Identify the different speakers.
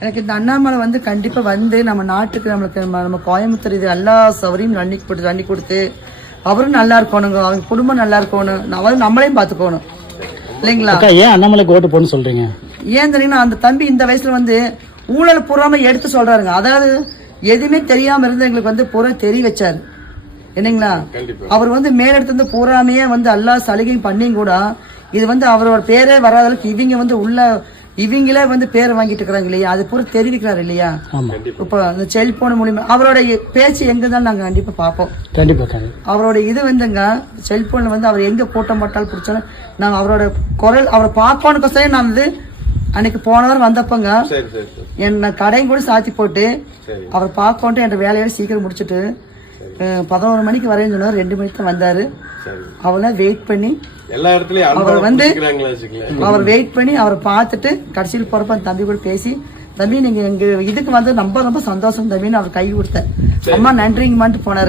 Speaker 1: எனக்கு இந்த அண்ணாமலை வந்து கண்டிப்பா வந்து நம்ம நாட்டுக்கு நம்மளுக்கு நம்ம நம்ம கோயம்புத்தூர் இது எல்லா சௌகரியம் பண்ணி கொடுத்து பண்ணி கொடுத்து அவரும் நல்லா இருக்கணுங்க. அவங்க குடும்பம் நல்லா இருக்கணும். அவரும் நம்மளையும் பார்த்துக்கணும். இல்லைங்களா?
Speaker 2: ஏன் அண்ணாமலைக்கு ஓட்டு போன்னு சொல்றீங்க?
Speaker 1: ஏன் தெரியுங்கன்னா அந்த தம்பி இந்த வயசுல வந்து ஊழல் பூராம எடுத்து சொல்றாருங்க. அதாவது எதுவுமே தெரியாம இருந்து எங்களுக்கு வந்து பூரா தெரிய வச்சாரு. என்னங்களா அவர் வந்து மேலெடுத்து வந்து பூராமையே வந்து எல்லா சலுகையும் பண்ணியும் கூட இது வந்து அவரோட பேரே வராத அளவுக்கு இவங்க வந்து உள்ள இவங்களே வந்து பேர் வாங்கிட்டு இருக்கிறாங்க இல்லையா? அது பூரா தெரிவிக்கிறாரு இல்லையா? இப்போ அந்த செல்போன் மூலியமா அவரோட பேச்சு எங்க தான் நாங்க கண்டிப்பா பார்ப்போம்.
Speaker 2: கண்டிப்பா கண்டிப்பா.
Speaker 1: அவரோட இது வந்துங்க செல்போன்ல வந்து அவர் எங்க கூட்டம் போட்டாலும் பிடிச்சாலும் நாங்க அவரோட குரல் அவரை பார்க்கணுக்கோசரே நான் வந்து அன்னைக்கு போன வாரம் வந்தப்பங்க
Speaker 3: சரி சரி சரி.
Speaker 1: என்ன கடையும் கூட சாத்தி போட்டு அவர் பார்க்கணும் என் வேலையோட சீக்கிரம் முடிச்சுட்டு பதினோரு மணிக்கு வரேன்னு சொன்னார். ரெண்டு மணிக்கு தான் வந்தாரு. அவளை வெயிட் பண்ணி
Speaker 3: எல்லா இடத்துலயும்
Speaker 1: அவர் வந்து- அவர் வெயிட் பண்ணி அவரை பார்த்துட்டு கடைசியில் போறப்ப அந்த தம்பி கூட பேசி தம்பி நீங்க எங்க இதுக்கு வந்து ரொம்ப ரொம்ப சந்தோஷம் தம்பின்னு அவர் கை கொடுத்தேன் அம்மா நன்றிங்கம்மான்ட்டு போனாரு.